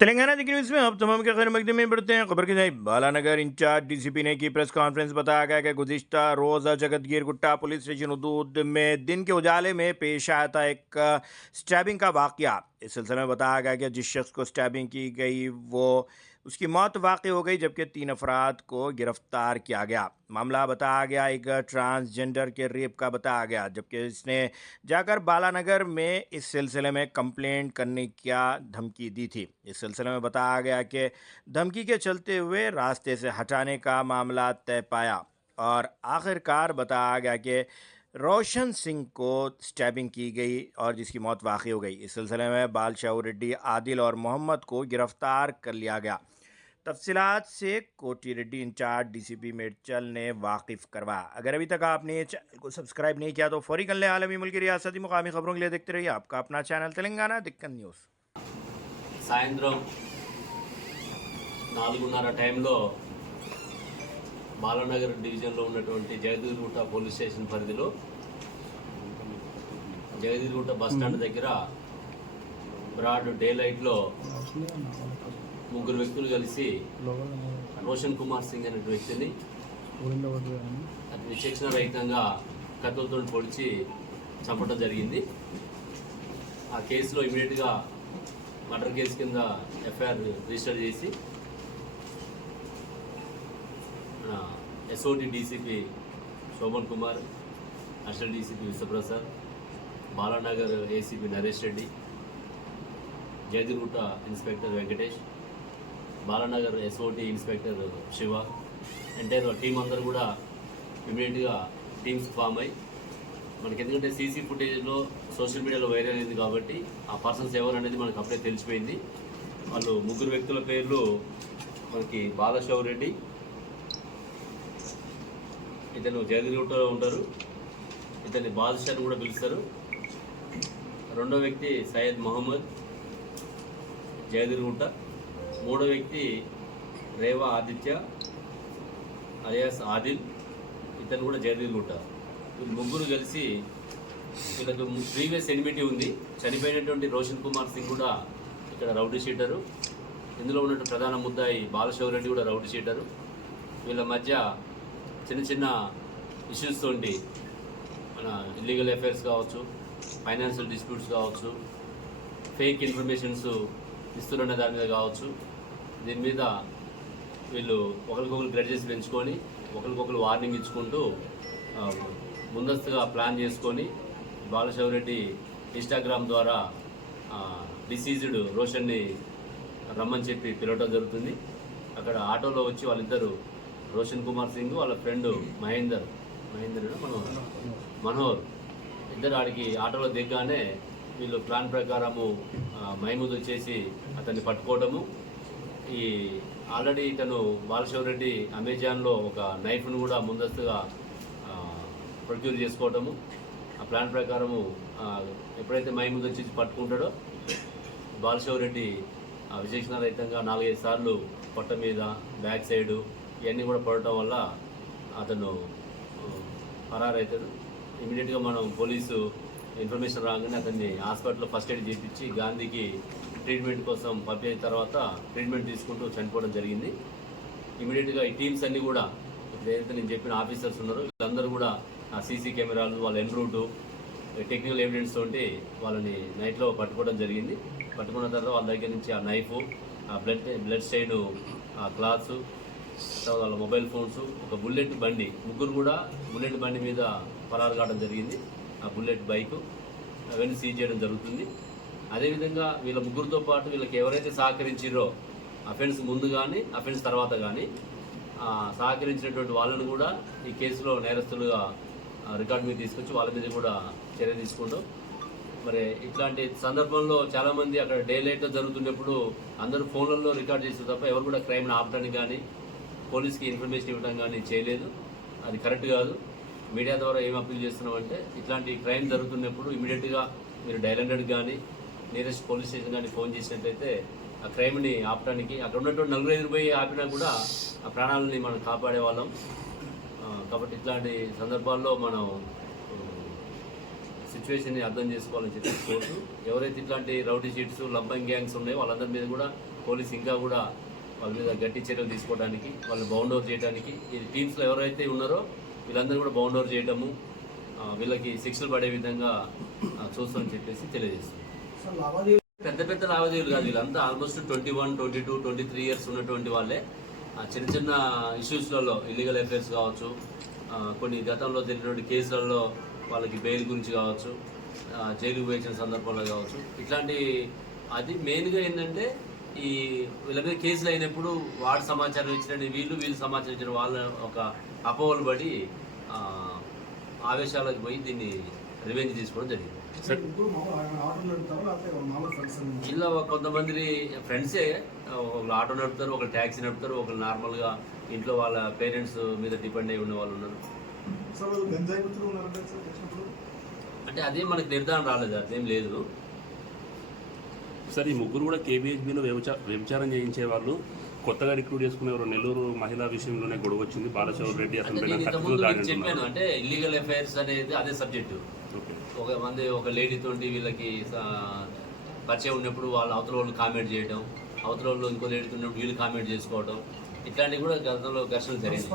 तेलंगाना दिख न्यूज़ में अब तमाम के खैर मकदमे में बढ़ते हैं। खबर की जाए बालानगर इंचार्ज डीसीपी ने की प्रेस कॉन्फ्रेंस। बताया गया कि गुज़िश्ता रोज़ जगतगीर गुट्टा पुलिस स्टेशन हदूद में दिन के उजाले में पेश आया था एक स्टैबिंग का वाकया। इस सिलसिले में बताया गया कि जिस शख्स को स्टैबिंग की गई वो उसकी मौत वाक़ई हो गई, जबकि 3 अफराद को गिरफ्तार किया गया। मामला बताया गया एक ट्रांसजेंडर के रेप का बताया गया, जबकि इसने जाकर बालानगर में इस सिलसिले में कंप्लेंट करने की धमकी दी थी। इस सिलसिले में बताया गया कि धमकी के चलते हुए रास्ते से हटाने का मामला तय पाया और आखिरकार बताया गया कि रोशन सिंह को स्टैबिंग की गई और जिसकी मौत वाक़ई हो गई। इस सिलसिले में बालशाह रेड्डी, आदिल और मोहम्मद को गिरफ्तार कर लिया गया। तफसीलात से कोटी रेड्डी इंचार्ज डीसीपी मेडचल ने वाकिफ करवाया। अगर अभी तक आपने ये चैनल को सब्सक्राइब नहीं किया तो फौरी कर लें। आलमी मुल्क की रियासती मुकामी खबरों के लिए देखते रहिए आपका अपना चैनल तेलंगाना दिक्कत न्यूज़। సాయంత్రం 4:30 టైంలో బాలానగర్ డివిజన్లో ఉన్నటువంటి జగదీర్గుట్ట పోలీస్ స్టేషన్ పరిధిలో జగదీర్గుట్ట బస్ స్టాండ్ దగ్గర బ్రాడ్ డే లైట్లో ముగ్గురు వ్యక్తులు కలిసి రోషన్ కుమార్ సింగ్ అనే వ్యక్తిని విచక్షణ రహితంగా కత్తులతో పొడిచి చంపడం జరిగింది. ఆ కేసులో ఇమీడియట్గా మర్డర్ కేసు కింద ఎఫ్ఐఆర్ రిజిస్టర్ చేసి SOT DCP Shobhan Kumar, assistant DCP Vishwaprasad, Balanagar ACP Naresh Reddy, Jagadgirigutta inspector Venkatesh, Balanagar SOT inspector Shiva, entire team అందరూ కూడా ఇమీడియట్గా టీమ్స్ ఫామ్ అయ్యి, మనకి ఎందుకంటే సీసీ ఫుటేజ్లో సోషల్ మీడియాలో వైరల్ అయింది కాబట్టి ఆ పర్సన్స్ ఎవరు అనేది మనకు అప్పుడే తెలిసిపోయింది. వాళ్ళు ముగ్గురు వ్యక్తుల పేర్లు మనకి బాలశౌ రెడ్డి, ఇతను జయదిగుట్టలో ఉంటారు, ఇతన్ని బాదుషాని కూడా పిలుస్తారు. రెండో వ్యక్తి సయ్యద్ మహమ్మద్ జయదిగుట్ట, మూడో వ్యక్తి రేవా ఆదిత్య అలియాస్ ఆదిల్, ఇతను కూడా జయదిగుట్ట. వీళ్ళు ముగ్గురు కలిసి వీళ్ళకు ప్రీవియస్ ఎనిమిటీ ఉంది. చనిపోయినటువంటి రోషన్ కుమార్ సింగ్ కూడా ఇక్కడ రౌడీ షీటరు, ఇందులో ఉన్నటువంటి ప్రధాన ముద్దాయి బాలశౌ రెడ్డి కూడా రౌడీ షీటరు. వీళ్ళ మధ్య చిన్న చిన్న ఇష్యూస్ తోటి మన ఇల్లీగల్ అఫైర్స్ కావచ్చు, ఫైనాన్షియల్ డిస్ప్యూట్స్ కావచ్చు, ఫేక్ ఇన్ఫర్మేషన్స్ ఇస్తున్న దాని మీద కావచ్చు, దీని మీద వీళ్ళు ఒకరికొకరు గ్రెడ్జెస్ పెంచుకొని ఒకరికొకరు వార్నింగ్ ఇచ్చుకుంటూ ముందస్తుగా ప్లాన్ చేసుకొని బాలశౌ రెడ్డి ఇన్స్టాగ్రామ్ ద్వారా డిసీజ్డ్ రోషన్ని రమ్మని చెప్పి పిలవడం జరుగుతుంది. అక్కడ ఆటోలో వచ్చి వాళ్ళిద్దరు రోషన్ కుమార్ సింగ్ వాళ్ళ ఫ్రెండ్ మహేందర్ మనోహర్ ఇద్దరు ఆడికి ఆటోలో దిగ్గానే వీళ్ళు ప్లాన్ ప్రకారము మహమూద్ వచ్చేసి అతన్ని పట్టుకోవడము. ఈ ఆల్రెడీ ఇతను బాలశౌ రెడ్డి అమెజాన్లో ఒక నైఫ్ను కూడా ముందస్తుగా ప్రొక్యూర్ చేసుకోవటము. ఆ ప్లాన్ ప్రకారము ఎప్పుడైతే మహమూద్ వచ్చి పట్టుకుంటాడో బాలశౌ రెడ్డి విచక్షణ రహితంగా 4-5 సార్లు పొట్ట మీద, బ్యాక్ సైడు ఇవన్నీ కూడా పడటం వల్ల అతను పరారవుతాడు. ఇమీడియట్గా మనం పోలీసు ఇన్ఫర్మేషన్ రాగానే అతన్ని హాస్పిటల్లో ఫస్ట్ ఎయిడ్ చేయించి గాంధీకి ట్రీట్మెంట్ కోసం పంపిన తర్వాత ట్రీట్మెంట్ తీసుకుంటూ చనిపోవడం జరిగింది. ఇమీడియట్గా ఈ టీమ్స్ అన్నీ కూడా ఇప్పుడు ఏదైతే నేను చెప్పిన ఆఫీసర్స్ ఉన్నారో వీళ్ళందరూ కూడా ఆ సీసీ కెమెరాలు, వాళ్ళ ఎన్ రూటు, టెక్నికల్ ఎవిడెన్స్ తోటి వాళ్ళని నైట్లో పట్టుకోవడం జరిగింది. పట్టుకున్న తర్వాత వాళ్ళ దగ్గర నుంచి ఆ నైఫ్, ఆ బ్లడ్ స్టెయిన్, ఆ క్లాత్స్, తర్వాత వాళ్ళ మొబైల్ ఫోన్స్, ఒక బుల్లెట్ బండి, ముగ్గురు కూడా బుల్లెట్ బండి మీద పరారు కావడం జరిగింది. ఆ బుల్లెట్ బైకు అవన్నీ సీజ్ చేయడం జరుగుతుంది. అదేవిధంగా వీళ్ళ ముగ్గురితో పాటు వీళ్ళకి ఎవరైతే సహకరించారో అఫెన్స్ ముందు కానీ అఫెన్స్ తర్వాత కానీ సహకరించినటువంటి వాళ్ళను కూడా ఈ కేసులో నేరస్తులుగా రికార్డు మీద తీసుకొచ్చి వాళ్ళ మీద కూడా చర్య తీసుకుంటాం. మరి ఇట్లాంటి సందర్భంలో చాలామంది అక్కడ డే లైట్లో జరుగుతున్నప్పుడు అందరూ ఫోన్లలో రికార్డ్ చేస్తారు తప్ప ఎవరు కూడా క్రైమ్ని ఆపడానికి కానీ పోలీస్కి ఇన్ఫర్మేషన్ ఇవ్వడం కానీ చేయలేదు. అది కరెక్ట్ కాదు. మీడియా ద్వారా ఏం అప్పీల్ చేస్తున్నామంటే ఇట్లాంటి క్రైమ్ జరుగుతున్నప్పుడు ఇమీడియట్గా మీరు డయల్ 100 కానీ నియరెస్ట్ పోలీస్ స్టేషన్ కానీ ఫోన్ చేసినట్లయితే ఆ క్రైమ్ని ఆపడానికి అక్కడ ఉన్నటువంటి 4 ఎదురుపోయి ఆపినా కూడా ఆ ప్రాణాలని మనం కాపాడే వాళ్ళం. కాబట్టి ఇట్లాంటి సందర్భాల్లో మనం సిచ్యువేషన్ని అర్థం చేసుకోవాలని చెప్పి కోరుతూ ఎవరైతే ఇట్లాంటి రౌడీ షీట్స్, లంపింగ్ గ్యాంగ్స్ ఉన్నాయో వాళ్ళందరి మీద కూడా పోలీస్ ఇంకా కూడా వాళ్ళ మీద గట్టి చర్యలు తీసుకోవడానికి వాళ్ళని బౌండ్ ఓవర్ చేయడానికి ఈ టీమ్స్లో ఎవరైతే ఉన్నారో వీళ్ళందరూ కూడా బౌండ్ ఓవర్ చేయడము వీళ్ళకి శిక్షలు పడే విధంగా చూస్తామని చెప్పేసి తెలియజేస్తుంది. పెద్ద పెద్ద లావాదేవీలు కాదు, వీళ్ళంతా ఆల్మోస్ట్ 21, 22, 23 ఇయర్స్ ఉన్నటువంటి వాళ్ళే. చిన్న చిన్న ఇష్యూస్లలో ఇల్లీగల్ అఫైర్స్ కావచ్చు, కొన్ని గతంలో జరిగినటువంటి కేసులలో వాళ్ళకి బెయిల్ గురించి కావచ్చు, జైలుకు వేసిన సందర్భంలో కావచ్చు, ఇట్లాంటి అది మెయిన్గా ఏంటంటే ఈ వీళ్ళ మీద కేసులు అయినప్పుడు వాడు సమాచారం ఇచ్చినట్టు వీళ్ళు సమాచారం ఇచ్చిన వాళ్ళ ఒక అపోహలు పడి ఆవేశాలకు పోయి దీన్ని రివెంజ్ తీసుకోవడం జరిగింది. ఇలా కొంతమంది ఫ్రెండ్సే ఒకళ్ళు ఆటో నడుపుతారు, ఒకళ్ళు ట్యాక్సీ నడుపుతారు, ఒకళ్ళు నార్మల్గా ఇంట్లో వాళ్ళ పేరెంట్స్ మీద డిపెండ్ అయి ఉన్న వాళ్ళు ఉన్నారు. అంటే అదే మనకు నిర్ధారణ రాలేదు, అదేం లేదు సార్. ఈ ముగ్గురు కూడా కేబిహెచ్బిలో వ్యభిచారం చేయించే వాళ్ళు కొత్తగా రిక్రూట్ చేసుకునేవారు. నెల్లూరు మహిళా విషయంలోనే గొడవ వచ్చింది. బాలశౌర్ రెడ్డి చెప్పాను అంటే ఇల్లీగల్ అఫైర్స్ అనేది అదే సబ్జెక్టు. ఒక లేడీతో వీళ్ళకి పరిచయం ఉన్నప్పుడు వాళ్ళు అవతల వాళ్ళు కామెంట్ చేయడం, అవతల వాళ్ళు ఇంకో లేడీతో ఉన్నప్పుడు వీళ్ళు కామెంట్ చేసుకోవడం, ఇట్లాంటివి కూడా గతంలో ఘర్షణలు జరిగింది.